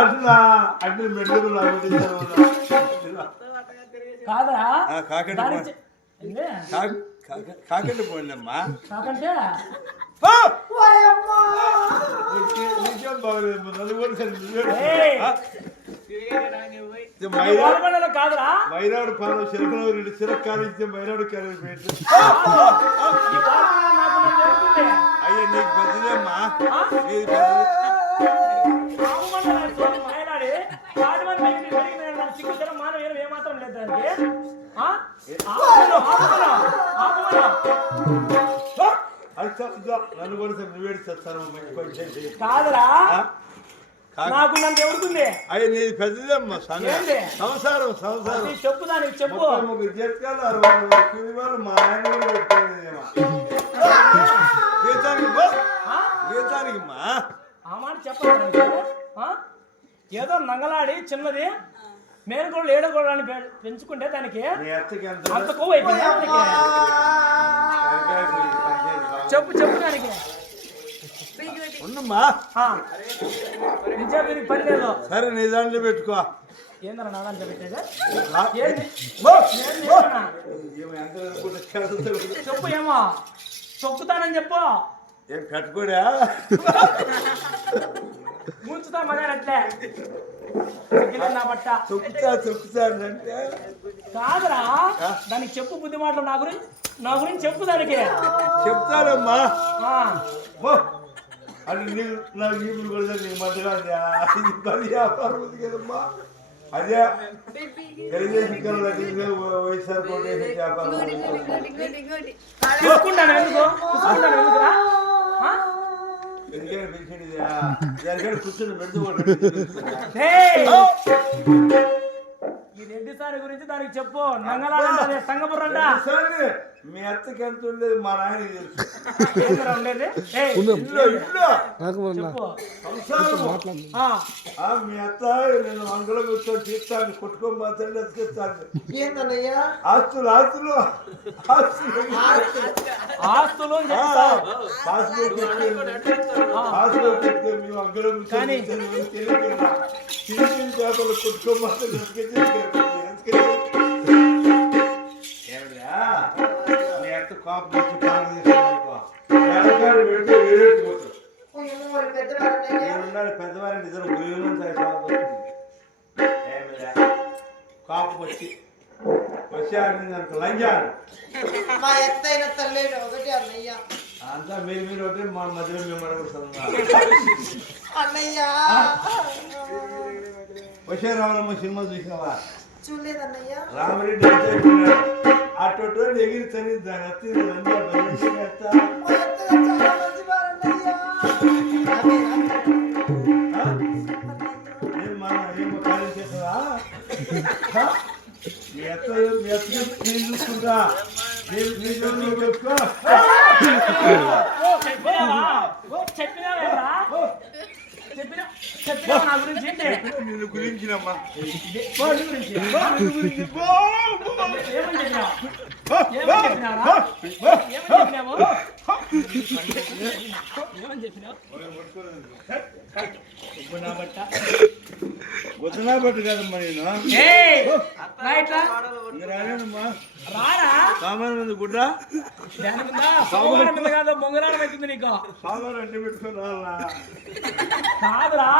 అట్లా అట్లా మెడ్లు కాదరా? కాకండి? కాకండి పోయిందమ్మా. కాకంటే? మైరాడు పాలు చిరకనూరు చిరకాలు ఇచ్చే మైరాడు కాలు పెట్టి. నాకు. అయ్యా నీకు పెద్దదేమ్మా? నీది పెద్దది. మాయలాడి పెరిగి నేను మానవ ఏం ఏమాత్రం లేదు దానికి. నన్ను కూడా చేస్తాను కాదురా. నాకు నన్ను ఎవడుతుంది అయ్యా నీది పెద్దదేమ్మా? సంసారం సంసారం. చెప్పు దానికి చెప్పు. మా ఆయన ఏదో నంగలాడి చిన్నది. మేనకోళ్ళు ఏడకోళ్ళు అని పెంచుకుంటే దానికి అంత కొవ్వు అయిపోయిందా? చెప్పు చెప్పు దానికి. పని లేదు. సరే నీ దాంట్లో పెట్టుకో. ఏందన్నా నా దాంట్లో పెట్టేది. చెప్పు ఏమో. తొక్కుతానని చెప్పు. ఏం పెట్టుకోడా? నా బట్ట. అంటే? కాదురా దానికి చెప్పు బుద్ధి మాటలు నా గురించి నా గురించి చెప్పు దానికి. చెప్తానమ్మా. ఆ. బో! అది నీళ్ళు నాకు నీళ్ళు కూడా నీకు మధ్యగా ఇది పది వ్యాపారం ఉంది కదమ్మా. అదే తెలుగుదేశం కన్నా వైఎస్ఆర్ కోటేసి వ్యాపారం. పిలిచింది దానికంటే కూర్చొని పెడుతూ ఏయ్! ఈ రెడ్డి సారి గురించి దానికి చెప్పు. నంగలాడంటే సంగపురంట మీ అత్తకి ఎంత ఉండేది? మా నాయన తెలుసు. ఏందిరా ఉండేది? ఏయ్, ఇల్లు ఇల్లు. చెప్పు. సంసారం ఆ, ఆ, మీ అత్త నేను అంగలో కూర్చొని తీస్తాను. కొట్టుకొని మా తల్లి ఎత్తుకెత్తాను ఏందన్నయ్యా? ఆస్తులు ఆస్తులు. ఆస్తులు. ఆస్తులు పాస్పోర్ట్ పాస్పోర్ట్ మేము అంగలో కూర్చొని తెలియకుండా కొట్టుకొని మా తల్లి పెద్దవారి గుయ్యమంతా ఏమిరా కాపు వచ్చి వచ్చారు నాకు లంజాను మా ఎత్తైన తల్లేడు ఒకటి అన్నయ్య. అంతా మీరు మీరు ఒకటి మా మధ్యలో మేము అడుగుతున్నా అన్నయ్య. వచ్చే రావడమ్మ సినిమా చూసినావా చూడలేదన్నయ్య రామరెడ్డి ఎంత అయిపోయినాడు అటు ఎగిరి తని దాని చూసుకుంటా? చెప్పినా నా గురించి గురించినమ్మా గురించి చెప్పినావురా బట్ట. నేను రాలేనమ్మా రారా సామాన్ కాదు అవుతుంది నీకు సామాన్ అంటే రాలా కాదురా